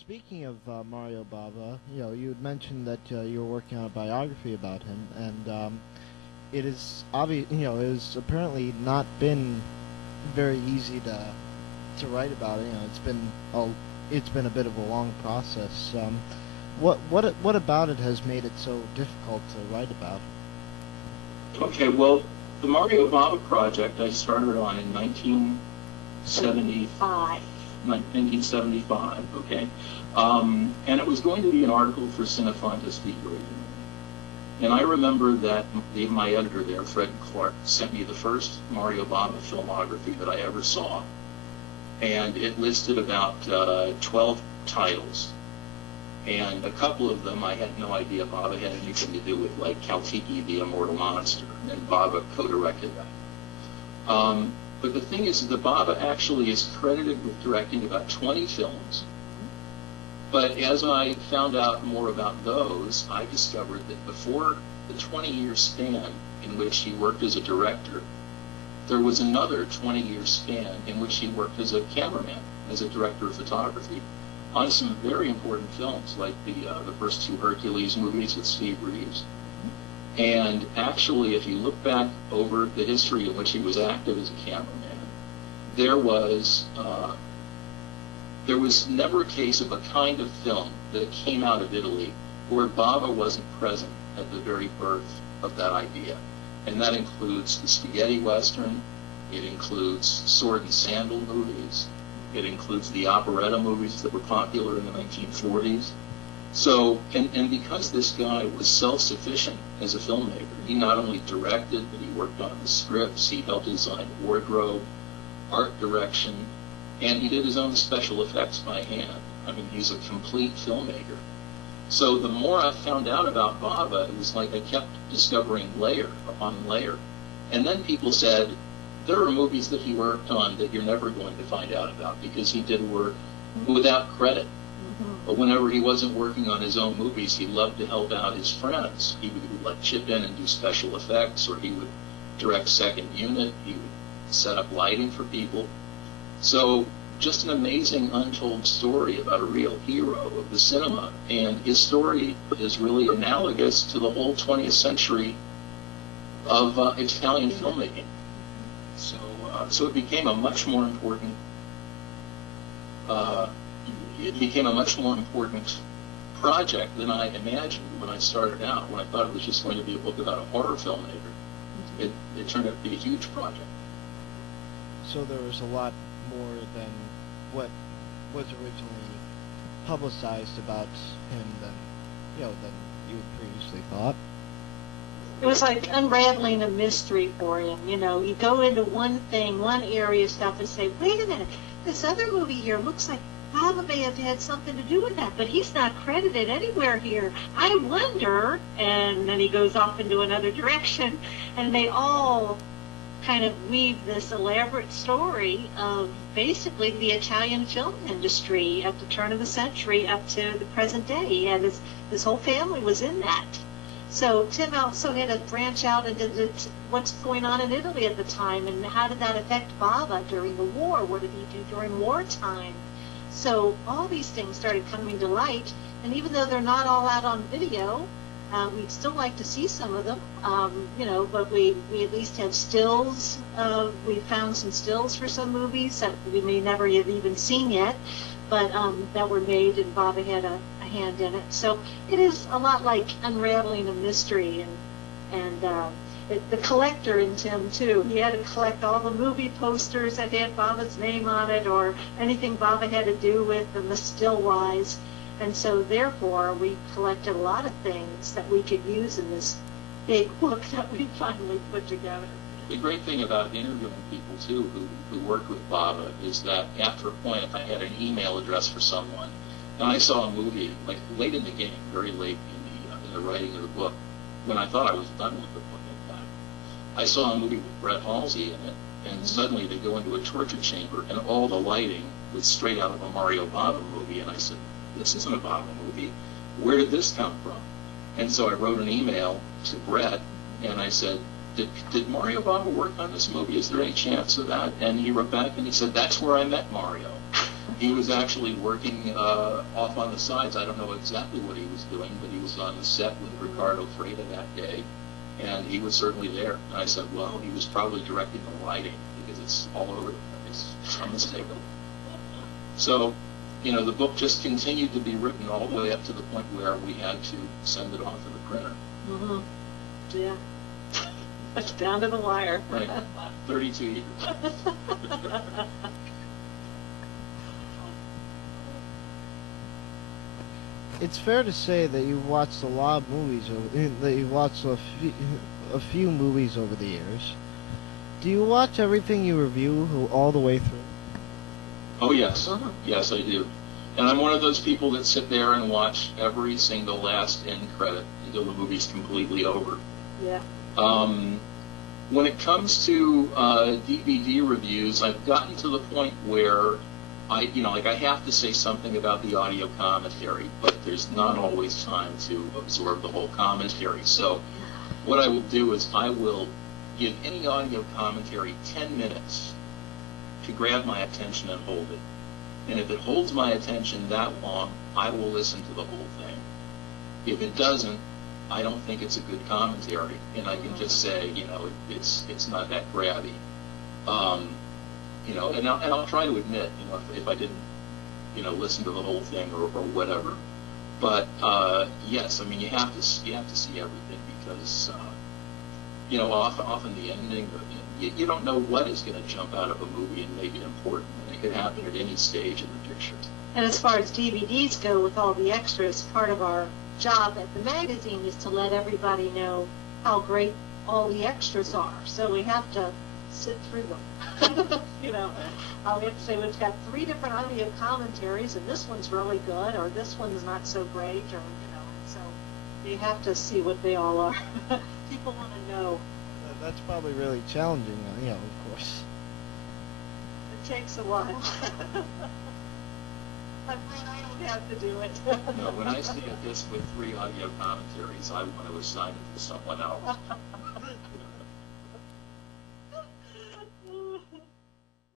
Speaking of Mario Bava, you had mentioned that you were working on a biography about him, and it is obvious, it has apparently not been very easy to write about it. It's been a bit of a long process. What about it has made it so difficult to write about? Okay, well, the Mario Bava project I started on in 1975. 1975, okay? And it was going to be an article for Cinefantastique originally. And I remember that my editor there, Fred Clark, sent me the first Mario Bava filmography that I ever saw. And it listed about 12 titles. And a couple of them I had no idea Bava had anything to do with, like Kaltiki, the Immortal Monster, and Bava co-directed that. But the thing is that Bava actually is credited with directing about 20 films. But as I found out more about those, I discovered that before the 20-year span in which he worked as a director, there was another 20-year span in which he worked as a cameraman, as a director of photography, on some very important films, like the first two Hercules movies with Steve Reeves. And actually, if you look back over the history in which he was active as a cameraman, there was never a case of a kind of film that came out of Italy where Bava wasn't present at the very birth of that idea. And that includes the spaghetti western, it includes sword and sandal movies, it includes the operetta movies that were popular in the 1940s. So, and because this guy was self-sufficient as a filmmaker, he not only directed, but he worked on the scripts, he helped design wardrobe, art direction, and he did his own special effects by hand. I mean, he's a complete filmmaker. So the more I found out about Bava, it was like I kept discovering layer upon layer. And then people said, there are movies that he worked on that you're never going to find out about because he did work without credit. But whenever he wasn't working on his own movies, he loved to help out his friends. He would like chip in and do special effects, or he would direct second unit. He would set up lighting for people. So just an amazing untold story about a real hero of the cinema. And his story is really analogous to the whole 20th century of Italian filmmaking. So it became a much more important project than I imagined when I started out, when I thought it was just going to be a book about a horror filmmaker. It turned out to be a huge project. So there was a lot more than what was originally publicized about him than you had previously thought. It was like unraveling a mystery for him. You go into one thing, one area of stuff, and say, wait a minute, this other movie here looks like Bava may have had something to do with that, but he's not credited anywhere here. I wonder, and then he goes off into another direction, and they all kind of weave this elaborate story of basically the Italian film industry at the turn of the century up to the present day, and his whole family was in that. So Tim also had to branch out into what's going on in Italy at the time, and how did that affect Bava during the war? What did he do during wartime? So all these things started coming to light, and even though they're not all out on video, we'd still like to see some of them, but we at least have stills. We found some stills for some movies that we may never have even seen yet, but that were made, and Bava had a hand in it. So it is a lot like unraveling a mystery, and the collector in Tim too. He had to collect all the movie posters that had Bava's name on it, or anything Bava had to do with them, the still-wise. And so therefore we collected a lot of things that we could use in this big book that we finally put together. The great thing about interviewing people too who worked with Bava is that after a point, if I had an email address for someone, and I saw a movie, like late in the game, very late in the writing of the book, when I thought I was done with the book, in fact, I saw a movie with Brett Halsey in it, and suddenly they go into a torture chamber, and all the lighting was straight out of a Mario Bava movie, and I said, this isn't a Bava movie. Where did this come from? And so I wrote an email to Brett, and I said, did Mario Bava work on this movie? Is there any chance of that? And he wrote back, and he said, that's where I met Mario. he was actually working off on the sides. I don't know exactly what he was doing, but he was on the set with Ricardo Freda that day, and he was certainly there. And I said, well, he was probably directing the lighting because it's all over the place. It's unmistakable. So, you know, the book just continued to be written all the way up to the point where we had to send it off to the printer. Mm-hmm. Yeah. Down to the wire. Right. 32 years. It's fair to say that you've watched a lot of movies, that you've watched a few movies over the years. Do you watch everything you review all the way through? Oh, yes. Yes, I do. And I'm one of those people that sit there and watch every single last end credit until the movie's completely over. Yeah. When it comes to DVD reviews, I've gotten to the point where I have to say something about the audio commentary, but there's not always time to absorb the whole commentary. So what I will do is I will give any audio commentary 10 minutes to grab my attention and hold it. And if it holds my attention that long, I will listen to the whole thing. If it doesn't, I don't think it's a good commentary, and I can just say, you know, it's not that grabby. You know, and I'll try to admit, you know, if I didn't, you know, listen to the whole thing or whatever. But yes, I mean, you have to see everything because you know, often the ending, you don't know what is going to jump out of a movie and make it important, and it could happen at any stage in the picture. And as far as DVDs go, with all the extras, part of our job at the magazine is to let everybody know how great all the extras are. So we have to sit through them. You know, we have to say we've got 3 different audio commentaries, and this one's really good, or this one's not so great, or you know. So you have to see what they all are. People want to know. That's probably really challenging, you know, of course. It takes a while. I don't have to do it. No, when I see a disc with 3 audio commentaries, I want to assign it to someone else.